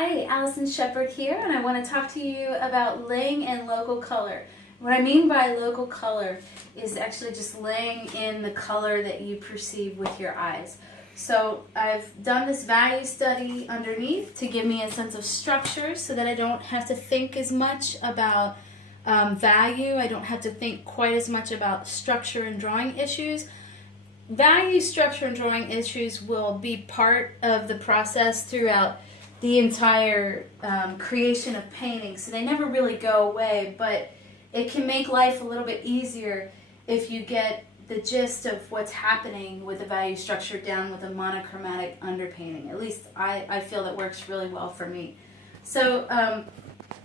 Hi, Alison Shepard here, and I want to talk to you about laying in local color. What I mean by local color is actually just laying in the color that you perceive with your eyes. So I've done this value study underneath to give me a sense of structure so that I don't have to think as much about value. I don't have to think quite as much about structure and drawing issues. Value, structure, and drawing issues will be part of the process throughout the entire creation of paintings. So they never really go away, but it can make life a little bit easier if you get the gist of what's happening with the value structure down with a monochromatic underpainting. At least I feel that works really well for me. So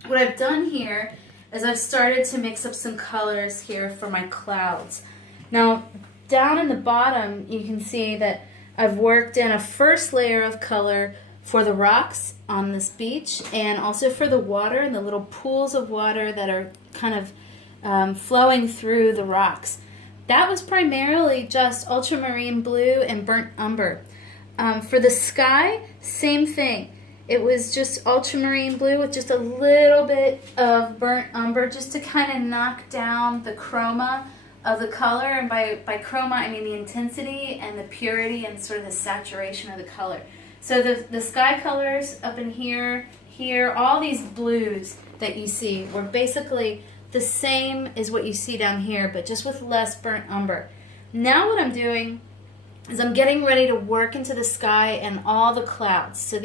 what I've done here is I've started to mix up some colors here for my clouds. Now, down in the bottom, you can see that I've worked in a first layer of color for the rocks on this beach and also for the water and the little pools of water that are kind of flowing through the rocks. That was primarily just ultramarine blue and burnt umber. For the sky, same thing. It was just ultramarine blue with just a little bit of burnt umber just to kind of knock down the chroma of the color, and by chroma I mean the intensity and the purity and sort of the saturation of the color. So the sky colors up in here, all these blues that you see were basically the same as what you see down here, but just with less burnt umber. Now what I'm doing is I'm getting ready to work into the sky and all the clouds. So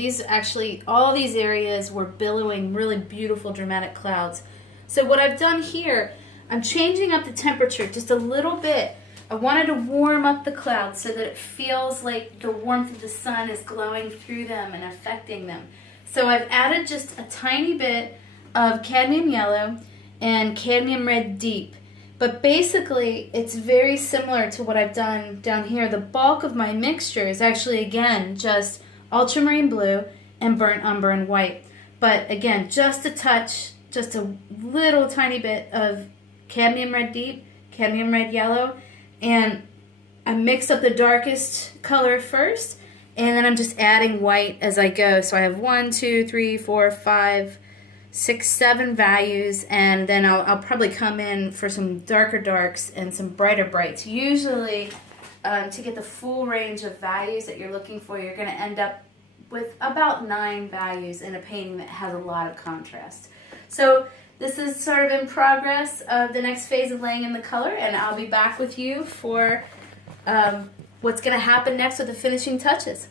all these areas were billowing really beautiful dramatic clouds. So what I've done here, I'm changing up the temperature just a little bit. I wanted to warm up the clouds so that it feels like the warmth of the sun is glowing through them and affecting them. So I've added just a tiny bit of cadmium yellow and cadmium red deep. But basically, it's very similar to what I've done down here. The bulk of my mixture is actually, again, just ultramarine blue and burnt umber and white. But again, just a touch, just a little tiny bit of cadmium red deep, cadmium red yellow, and I mix up the darkest color first, and then I'm just adding white as I go. So I have 1, 2, 3, 4, 5, 6, 7 values, and then I'll probably come in for some darker darks and some brighter brights. Usually, to get the full range of values that you're looking for, you're going to end up with about 9 values in a painting that has a lot of contrast. So this is sort of in progress of the next phase of laying in the color, and I'll be back with you for what's going to happen next with the finishing touches.